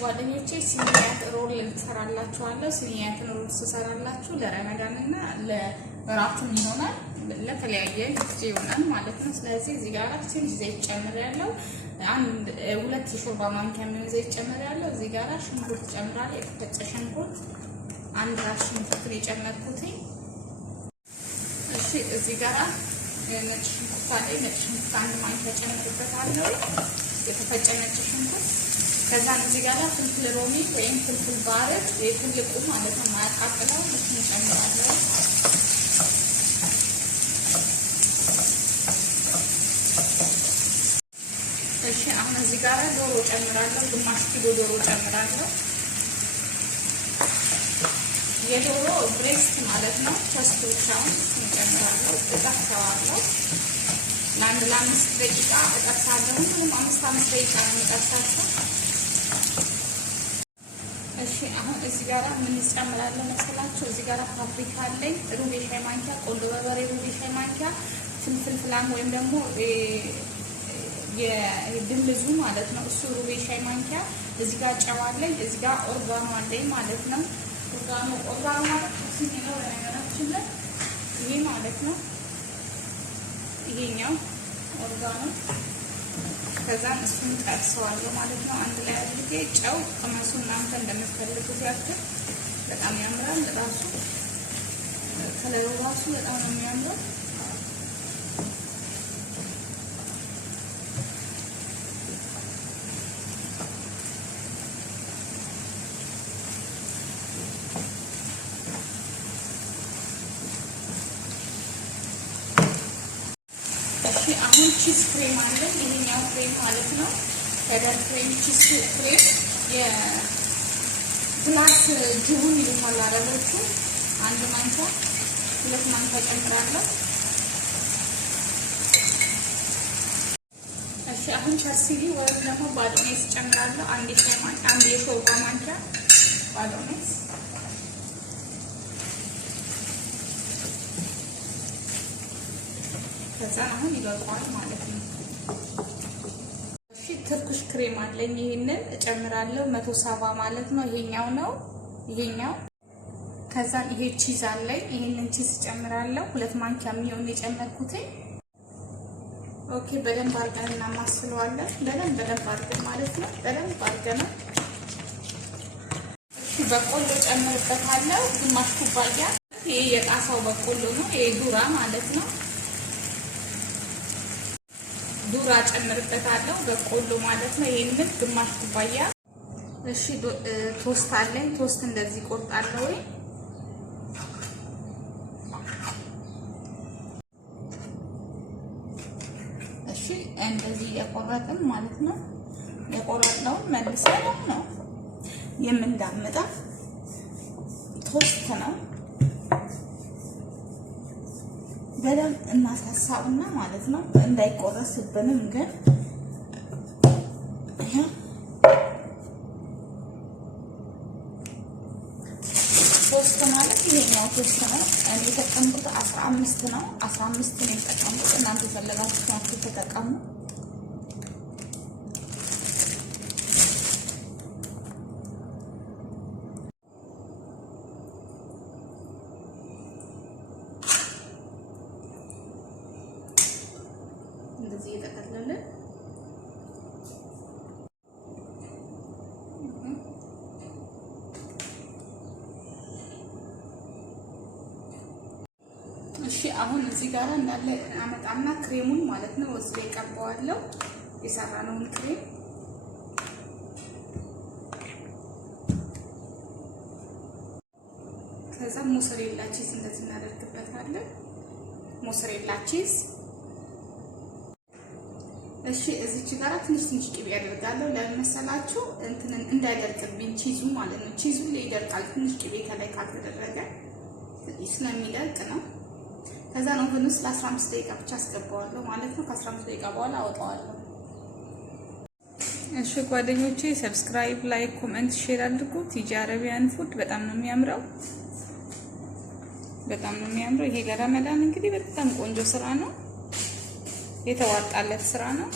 ጓደኞቼ ሲኒያት ሮል ልሰራላችኋለሁ። ሲኒያት ሮል ስሰራላችሁ ለረመዳንና ለራቱም ይሆናል፣ ለተለያየ ጊዜ ይሆናል ማለት ነው። ስለዚህ እዚህ ጋር ትንሽ ዘይት ጨምሬያለሁ። አንድ 2 የሾርባ ማንኪያ ምን ዘይት ጨምሬያለሁ። እዚህ ጋር ሽንኩርት ጨምራለሁ። የተፈጨ ሽንኩርት አንድ ራስ ሽንኩርት የጨመርኩት። እሺ እዚህ ጋር ነጭ ሽንኩርት አለ። ነጭ ሽንኩርት አንድ ማንኪያ ጨምርበታለሁ። የተፈጨ ነጭ ሽንኩርት ከዛ እዚህ ጋር ፍልፍል ሮሚ ወይም ፍልፍል ባረድ የትልቁ ማለት ነው ማያቃጥለው እሱን ጨምራለሁ። እሺ አሁን እዚህ ጋር ዶሮ ጨምራለሁ። ግማሽ ኪሎ ዶሮ ጨምራለሁ። የዶሮ ብሬስት ማለት ነው። ቸስቱ ብቻውን ጨምራለሁ። እጠብሰዋለሁ ለ5 ደቂቃ እጠብሳለሁ። ሁሉም 5 ደቂቃ ነው የምጠብሳቸው። እሺ አሁን እዚህ ጋር ምን ጨምራለሁ መሰላችሁ? እዚህ ጋር ፓፕሪካ አለኝ፣ ሩብ የሻይ ማንኪያ ቆንጆ በርበሬ፣ ሩብ የሻይ ማንኪያ ፍልፍል ፍላም ወይም ደግሞ የድልዙ ማለት ነው። እሱ ሩብ የሻይ ማንኪያ። እዚህ ጋር ጨው አለኝ። እዚህ ጋር ኦርጋኖ አለኝ ማለት ነው። ኦርጋኖ ማለት ስንት ነው በነገራችን ላይ ይሄ ማለት ነው። ይሄኛው ኦርጋኖ። ከዛም እሱን ጠብሰዋለሁ ማለት ነው። አንድ ላይ አድርጌ ጨው ቅመሱ እናንተ እንደምትፈልጉት ያክል። በጣም ያምራል ራሱ ከለሩ ራሱ በጣም ነው የሚያምረው። አሁን ቺዝ ክሬም አለ። ይሄኛው ክሬም ማለት ነው ከደር ክሬም ቺዝ ክሬም የግላስ ጁሁን ይሉታል አረቦቹ። አንድ ማንኪያ 2 ማንኪያ ጨምራለሁ። እሺ አሁን ፐርሲሊ ወይም ደግሞ ባዶኔስ ጨምራለሁ። አንድ የሾርባ ማንኪያ ባዶኔስ። ከዛ አሁን ይበቃዋል ማለት ነው። እሺ ትርኩሽ ክሬም አለኝ። ይሄንን እጨምራለሁ 170 ማለት ነው። ይሄኛው ነው ይሄኛው። ከዛ ይሄ ቺዝ አለኝ። ይሄንን ቺዝ እጨምራለሁ 2 ማንኪያ የሚሆን የጨመርኩት። ኦኬ በደንብ አድርገን እናማስለዋለን። በደንብ አድርገን ማለት ነው። በደንብ አድርገን እሺ በቆሎ ጨምርበታለሁ ግማሽ ኩባያ። ይሄ የጣሳው በቆሎ ነው። ይሄ ዱራ ማለት ነው። ዱራ ጨምርበታለሁ በቆሎ ማለት ነው። ይሄንን ግማሽ ኩባያ። እሺ ቶስት አለኝ። ቶስት እንደዚህ ቆርጣለሁ። እሺ እንደዚህ የቆረጥን ማለት ነው። የቆረጥነውን መልሰን ነው የምንዳምጠው። ቶስት ነው። በደንብ እናሳሳውና ማለት ነው እንዳይቆረስብንም። ግን ቶስት ማለት ይሄኛው ቶስት ነው። እኔ የተጠቀምኩት 15 ነው። 15 ነው የተጠቀምኩት። እናንተ የፈለጋችሁ ተጠቀሙ። እንደዚህ እየተቀለለ እሺ አሁን እዚህ ጋር እንዳለ አመጣና ክሬሙን ማለት ነው እዚህ ላይ ቀባዋለሁ። የሰራነውን ክሬም ከዛ ሞሰሬላ ቺዝ እንደዚህ እናደርግበታለን። ሞሰሬላ ቺዝ እሺ እዚች ጋር ትንሽ ቅቤ ያደርጋለሁ። ለምን መሰላችሁ? እንትን እንዳይደርቅብኝ ቺዙ ማለት ነው። ቺዙ ላይ ይደርቃል ትንሽ ቅቤ ከላይ ካልተደረገ ስለሚደርቅ ነው። ከዛ ነው ትንሽ ለ15 ደቂቃ ብቻ አስገባዋለሁ ማለት ነው። ከ15 ደቂቃ በኋላ አወጣዋለሁ። እሺ ጓደኞቼ ሰብስክራይብ፣ ላይክ፣ ኮሜንት፣ ሼር አድርጉ። ቲጂ አረቢያን ፉድ በጣም ነው የሚያምረው። ይሄ ለረመዳን እንግዲህ በጣም ቆንጆ ስራ ነው። የተዋጣለት ስራ ነው።